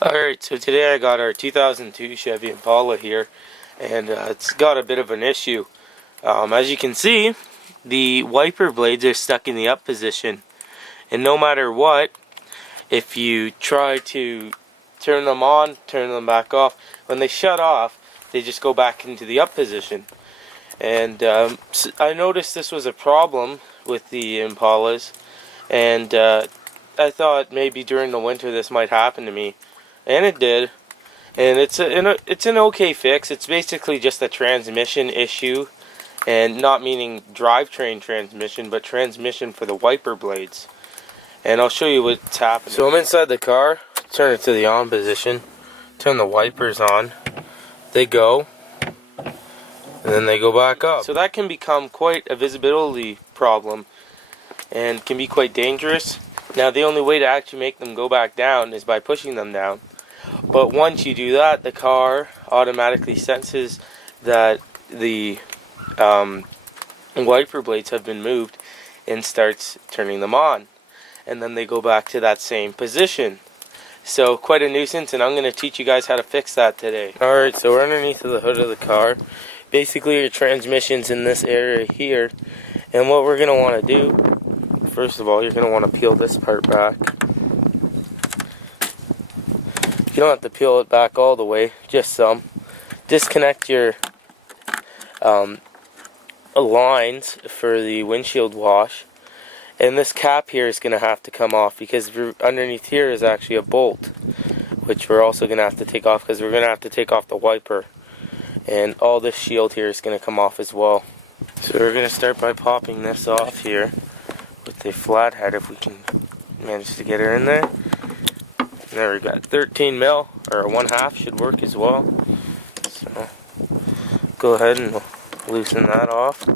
Alright, so today I got our 2002 Chevy Impala here, and it's got a bit of an issue. As you can see, the wiper blades are stuck in the up position, and no matter what, if you try to turn them on, turn them back off, when they shut off, they just go back into the up position. And so I noticed this was a problem with the Impalas, and I thought maybe during the winter this might happen to me. And it did, and it's an okay fix. It's basically just a transmission issue, and not meaning drivetrain transmission, but transmission for the wiper blades. And I'll show you what's happening. So I'm inside the car, turn it to the on position, turn the wipers on, they go, and then they go back up. So that can become quite a visibility problem, and can be quite dangerous. Now the only way to actually make them go back down is by pushing them down. But once you do that, the car automatically senses that the wiper blades have been moved and starts turning them on. And then they go back to that same position. So quite a nuisance, and I'm going to teach you guys how to fix that today. Alright, so we're underneath of the hood of the car. Basically your transmission's in this area here. And what we're going to want to do, first of all, you're going to want to peel this part back. You don't have to peel it back all the way, just some. Disconnect your lines for the windshield wash. And this cap here is going to have to come off, because underneath here is actually a bolt, which we're also going to have to take off, because we're going to have to take off the wiper. And all this shield here is going to come off as well. So we're going to start by popping this off here with a flathead, if we can manage to get her in there. There we got 13 mil, or 1/2 should work as well. So go ahead and loosen that off.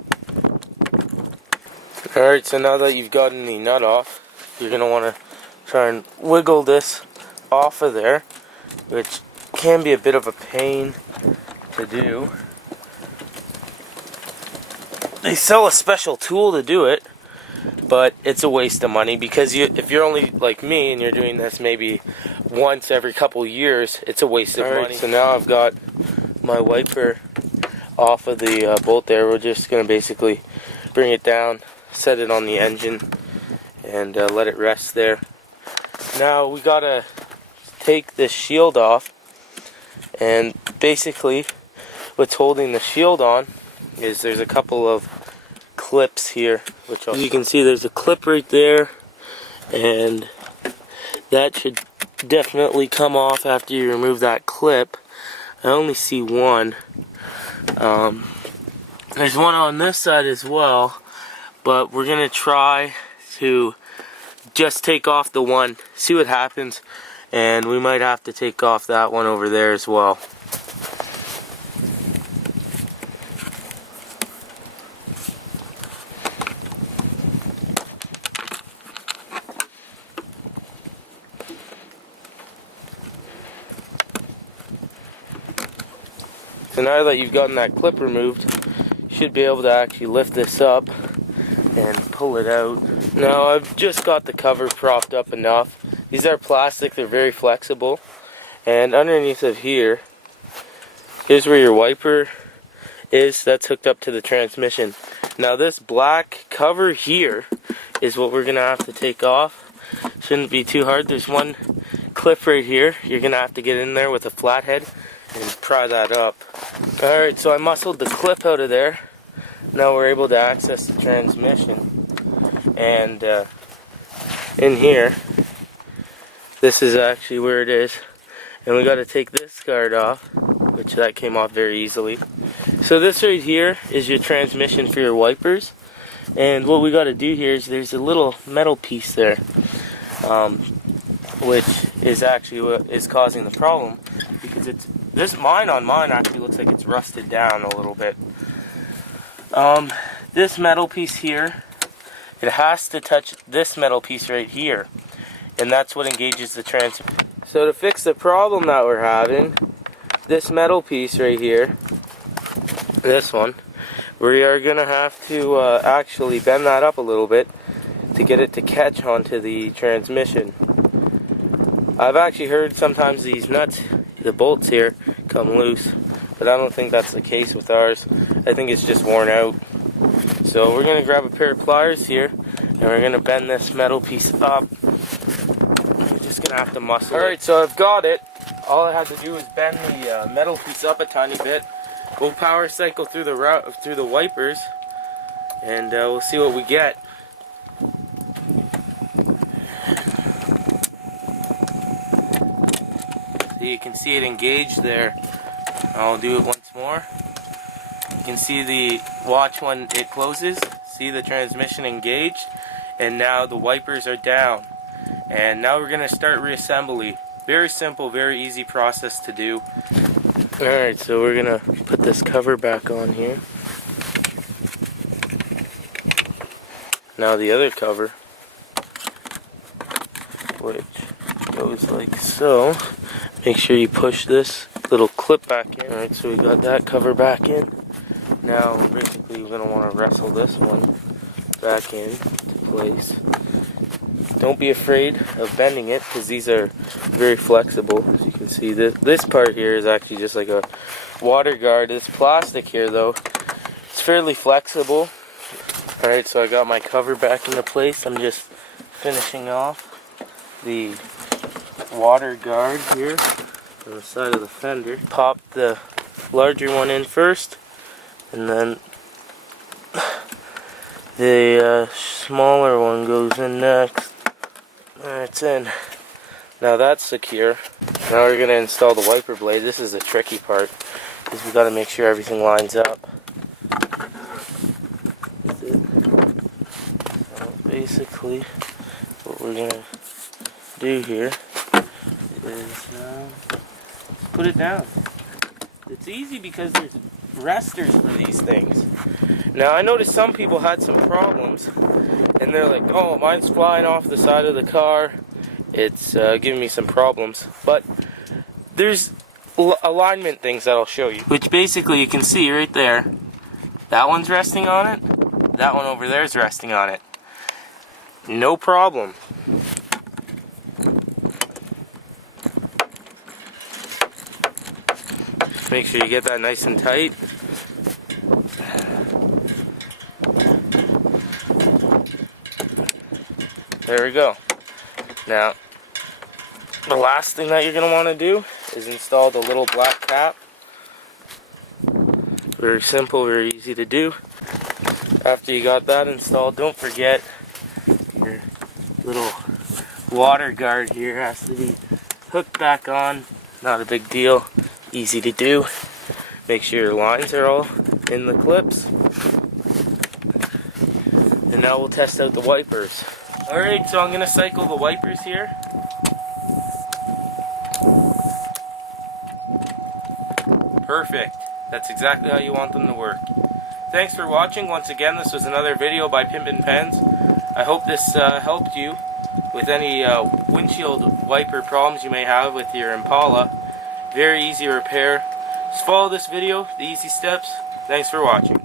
Alright, so now that you've gotten the nut off, you're going to want to try and wiggle this off of there, which can be a bit of a pain to do. They sell a special tool to do it, but it's a waste of money, because if you're only like me and you're doing this maybe once every couple years, it's a waste of money. So now I've got my wiper off of the bolt there. We're just going to basically bring it down, set it on the engine, and let it rest there. Now we got to take this shield off, and basically what's holding the shield on is there's a couple of clips here, which as you can see, there's a clip right there, and that should definitely come off after you remove that clip. I only see one. There's one on this side as well, but we're gonna try to just take off the one, see what happens, and we might have to take off that one over there as well. So now that you've gotten that clip removed, you should be able to actually lift this up and pull it out. Now I've just got the cover propped up enough. These are plastic, they're very flexible. And underneath of here, here's where your wiper is, that's hooked up to the transmission. Now this black cover here is what we're going to have to take off. Shouldn't be too hard. There's one clip right here. You're going to have to get in there with a flathead and pry that up. Alright, so I muscled the clip out of there. Now we're able to access the transmission. And in here, this is actually where it is. And we got to take this guard off, which that came off very easily. So this right here is your transmission for your wipers. And what we got to do here is there's a little metal piece there, which is actually what is causing the problem, because it's mine actually looks like it's rusted down a little bit. This metal piece here, it has to touch this metal piece right here, and that's what engages the transmission. So to fix the problem that we're having, this metal piece right here, this one, we are going to have to actually bend that up a little bit to get it to catch onto the transmission. I've actually heard sometimes these nuts, the bolts here, come loose, but I don't think that's the case with ours. I think it's just worn out. So we're going to grab a pair of pliers here, and we're going to bend this metal piece up. We're just going to have to muscle it. Alright, so I've got it. All I had to do is bend the metal piece up a tiny bit. We'll power cycle through the wipers, and we'll see what we get. So you can see it engaged there. I'll do it once more. You can see the watch when it closes. See the transmission engaged, and now the wipers are down. And now we're going to start reassembly. Very simple, very easy process to do. Alright, so we're going to put this cover back on here. Now the other cover, which goes like so. Make sure you push this little clip back in. Alright, so we got that cover back in. Now basically we're going to want to wrestle this one back in to place. Don't be afraid of bending it, because these are very flexible. As you can see, this part here is actually just like a water guard. This plastic here though, it's fairly flexible. Alright, so I got my cover back into place. I'm just finishing off the water guard here on the side of the fender. Pop the larger one in first, and then the smaller one goes in next. There, it's in. Now that's secure. Now we're going to install the wiper blade. This is the tricky part, because we've got to make sure everything lines up. That's it. So basically what we're going to do here is put it down. It's easy because there's resters for these things. Now I noticed some people had some problems, and they're like, oh, mine's flying off the side of the car, it's giving me some problems. But there's alignment things that I'll show you, which basically you can see right there. That one's resting on it, that one over there is resting on it. No problem. Make sure you get that nice and tight. There we go. Now, the last thing that you're going to want to do is install the little black cap. Very simple, very easy to do. After you got that installed, don't forget your little water guard here has to be hooked back on. Not a big deal. Easy to do. Make sure your lines are all in the clips. And now we'll test out the wipers. Alright, so I'm going to cycle the wipers here. Perfect. That's exactly how you want them to work. Thanks for watching. Once again, this was another video by Pimpin' Pens. I hope this helped you with any windshield wiper problems you may have with your Impala. Very easy to repair. Just follow this video, the easy steps. Thanks for watching.